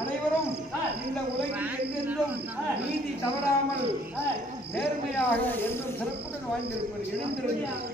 அனைவரும் இந்த உலகில் எங்கென்றும் நீதி தவறாமல் நேர்மையாக என்றும் சிறப்புடன் வாழ்ந்திருப்பது எழுந்திருந்தார்.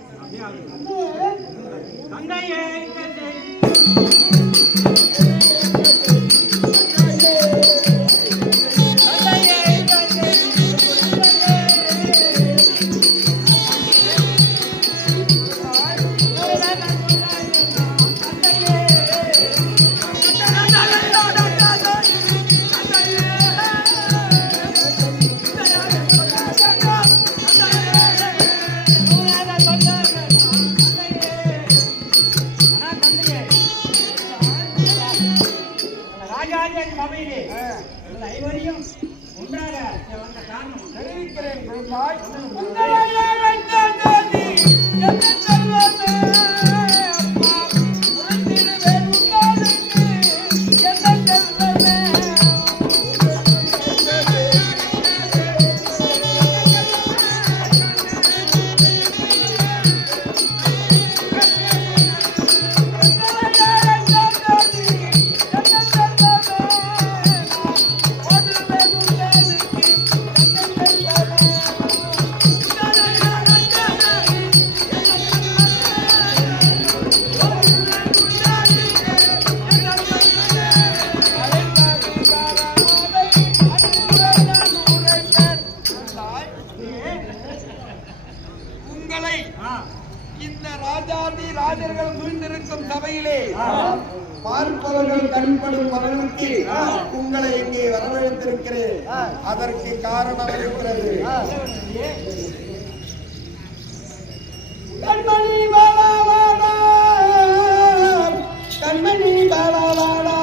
இந்த ராஜாதி ராஜர்கள் சூழ்ந்திருக்கும் சபையிலே பார்ப்பவர்கள் கண்படும் மரணத்தை உங்களை இங்கே வரவழைத்திருக்கிறேன். அதற்கு காரணம் இருக்கிறது. கண்மணி பாலா வாடா, கண்மணி பாலா வாடா,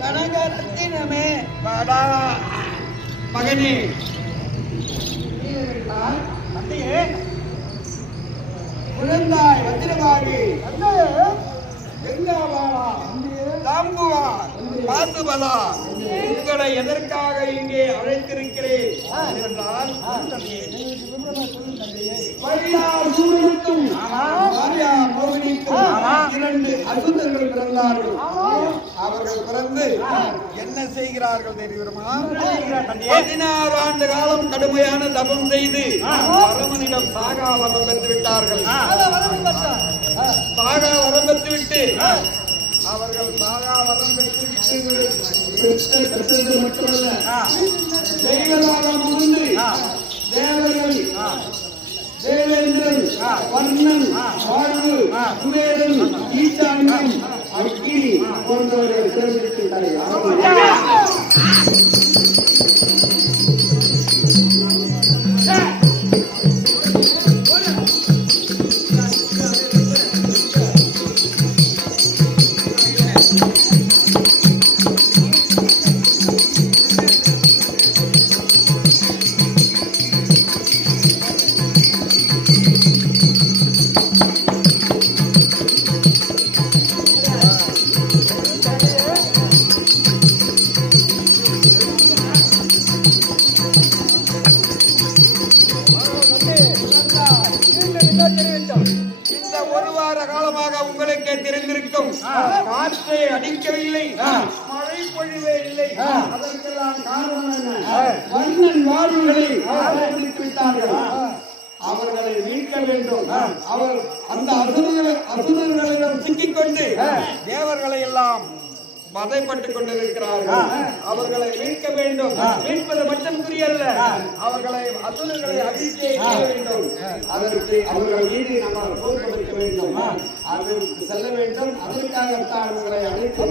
கனகரத்தினமே வாடா. மகனே தந்தையே, குழந்தாய் வஜ்ரவாடி கங்காபாலா ராம்புவா பாசுபலா, உங்களை எதற்காக இங்கே அழைத்திருக்கிறேன் என்றால், இரண்டு அசுத்தர்கள் பிறந்தார்கள். அவர்கள் பிறந்து என்ன செய்கிறார்கள் தெரியுமா? 16 ஆண்டு காலம் கடுமையான தபம் செய்து பரமனிடம் சாகா வரம் பெற்று விட்டார்கள். சாகா வரம் பெற்றுவிட்டு அவர்கள் சாகா வரம் பெற்றது மட்டுமல்ல, தெய்வமாக முகந்து தேவர்கள் தேவேந்திரன், வர்ணன், வாழ்வு, குபேரன், ஈசான்யன், அக்கினி போன்றவர்கள் தேர்ந்தெடுக்கின்றார்கள். தெரிந்திருக்கும். காற்றை அடிக்கவில்லை, மழை பொழிவே இல்லை. அதற்கெல்லாம் காரணம் என்ன? மன்னன் வாழ்வுகளை விட்டார்கள். அவர்களை மீட்க வேண்டும். அவர் அந்த அசுரர்களிடம் சிக்கிக்கொண்டு தேவர்களை எல்லாம் வதைப்பட்டுக் கொண்டிருக்கிறார்கள். அவர்களை மீட்க வேண்டும். மீட்பது மட்டும் குறியல்ல, அவர்களை அசுரர்களை அழித்தே வேண்டும். அதற்கு அவர்கள் மீது நாம் போர் கொடுக்க வேண்டும். அதற்கு செல்ல வேண்டும். அதற்காகத்தான் அவர்களை அழைத்து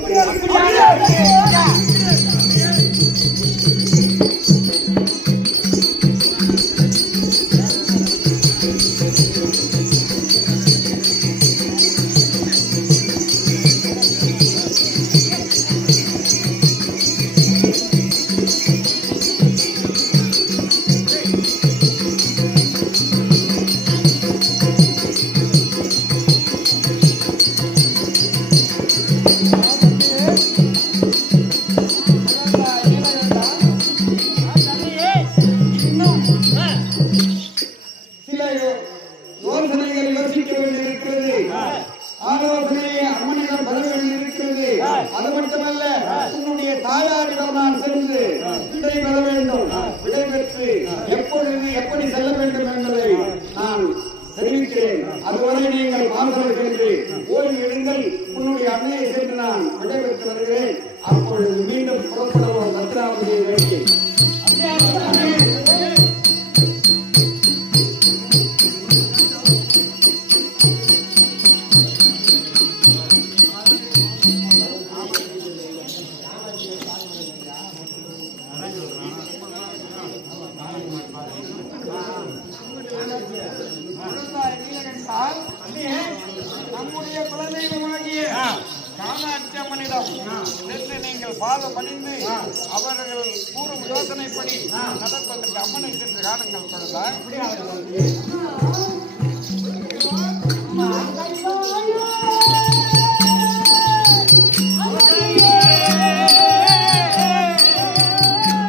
அது மட்டுமல்ல, உன்னுடைய தாயாரிடம் நான் சென்று விடை பெற வேண்டும். விடை பெற்று எப்பொழுது எப்படி செல்ல வேண்டும் என்பதை நான் தெரிவிக்கிறேன். அதுவரை நீங்கள் மாறுதல் சென்று ஓய்வு எடுங்கள். உன்னுடைய அன்னையை சென்று நான் விடை பெற்று வருகிறேன். அப்பொழுது மீண்டும் புறப்படுவோம் பத்திராவதியை நோக்கி. நம்முடைய குலதெய்வமாகிய காமாட்சி அம்மனிடம் சென்று நீங்கள் பாதம் பணிந்து அவர்கள் கூறும் யோசனைப்படி நடப்பதற்கு அம்மனை சென்று காணுங்கள்.